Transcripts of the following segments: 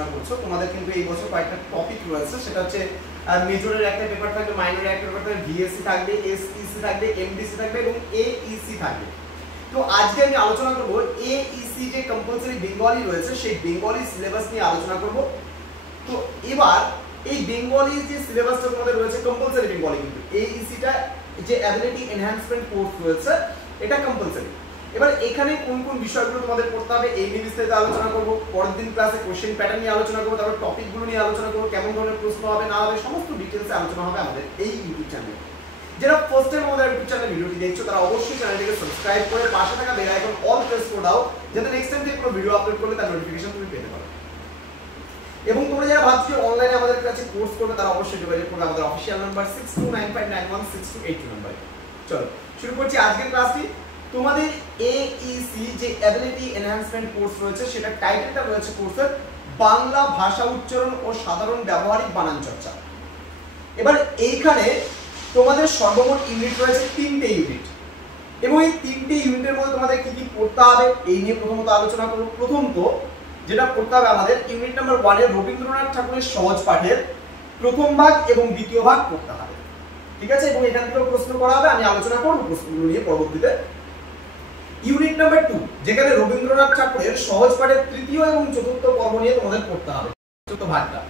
আলোচনা করছো, তোমাদের কিন্তু এই বছর কয়েকটা টপিক রয়েছে, সেটা হচ্ছে মেজরের একটা পেপার থাকবে, মাইনরের একটা পেপার থাকবে, ভিএসসি থাকবে, এসইসি থাকবে, এমডিসি থাকবে এবং এইসি থাকবে। তো আজকে আমি আলোচনা করব এইসি যে কম্পালসরি বেঙ্গলি রয়েছে সেই বেঙ্গলি সিলেবাস নিয়ে আলোচনা করব। তো এবার এই বেঙ্গলি যে সিলেবাসটা তোমাদের রয়েছে কম্পালসরি বেঙ্গলি, কিন্তু এইসিটা যে অ্যাবিলিটি এনহ্যান্সমেন্ট কোর্স রয়েছে এটা কম্পালসরি। এবার এখানে কোন কোন বিষয়গুলো তোমাদের পড়তে হবে এই নিয়ে বিস্তারিত আলোচনা করব। পরের দিন ক্লাসে কোশ্চেন প্যাটার্ন নিয়ে আলোচনা করব, তারপর টপিকগুলো নিয়ে আলোচনা করব, কেমন ধরনের প্রশ্ন হবে না হবে সমস্ত ডিটেইলসে আলোচনা হবে আমাদের এই ইউটিউব চ্যানেলে। যারা ফার্স্ট টাইম আমাদের ইউটিউব চ্যানেলে ভিডিওটি দেখছো তারা অবশ্যই চ্যানেলটিকে সাবস্ক্রাইব করে পাশে থাকা বেল আইকন অল প্রেস করে দাও, যাতে নেক্সট টাইম যে কোনো ভিডিও আপলোড করলে তার নোটিফিকেশন তুমি পেতে পারো। এবং তোমরা যারা ভাবছো অনলাইনে আমাদের কাছে কোর্স করবে তারা অবশ্যই যোগাযোগ করবে আমাদের অফিশিয়াল নাম্বার 6295916282 নম্বরে। চলো শুরু করছি আজকের ক্লাসটি। তোমাদের এইসি যে অ্যাবিলিটি এনহ্যান্সমেন্ট কোর্স রয়েছে সেটা টাইটেলটা রয়েছে কোর্সের বাংলা ভাষা উচ্চারণ ও সাধারণ ব্যবহারিক বানান চর্চা। এবার এইখানে তোমাদের সর্বমোট ইউনিট রয়েছে 3টে ইউনিট, এবং এই 3টে ইউনিটের মধ্যে তোমাদের কি কি পড়তে হবে এই নিয়ে প্রথমত আলোচনা করব। প্রথমত যেটা পড়তে হবে আমাদের ইউনিট নাম্বার 1 এর রবীন্দ্রনাথ ঠাকুরের সহজ পাঠের প্রথম ভাগ এবং দ্বিতীয় ভাগ পড়তে হবে, ঠিক আছে? এবং এখান থেকেও প্রশ্ন করা হবে, আমি আলোচনা করব প্রশ্নগুলো নিয়ে পরবর্তীতে। ইউনিট নাম্বার 2 যেখানে রবীন্দ্রনাথ ঠাকুরের সহজ পাঠের তৃতীয় এবং চতুর্থ পর্ব নিয়ে তোমাদের পড়তে হবে, চতুর্থ ভাগটা।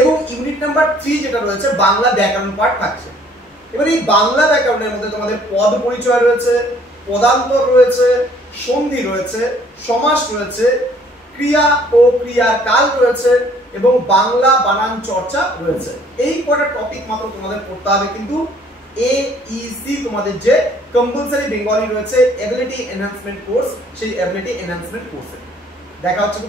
এবং ইউনিট নাম্বার 3 যেটা রয়েছে বাংলা ব্যাকরণ পাঠ থাকছে। এবার এই বাংলা ব্যাকরণের মধ্যে তোমাদের পদ পরিচয় রয়েছে, পদান্তর রয়েছে, সন্ধি রয়েছে, সমাস রয়েছে, ক্রিয়া ও ক্রিয়ার কাল রয়েছে এবং বাংলা বানান চর্চা রয়েছে। এই কটা টপিক মাত্র তোমাদের পড়তে হবে, কিন্তু এইসি তোমাদের যে কম্পালসরি বেঙ্গলি রয়েছে অ্যাবিলিটি এনহ্যান্সমেন্ট কোর্স সেই অ্যাবিলিটি এনহ্যান্সমেন্ট কোর্সে। দেখা হচ্ছে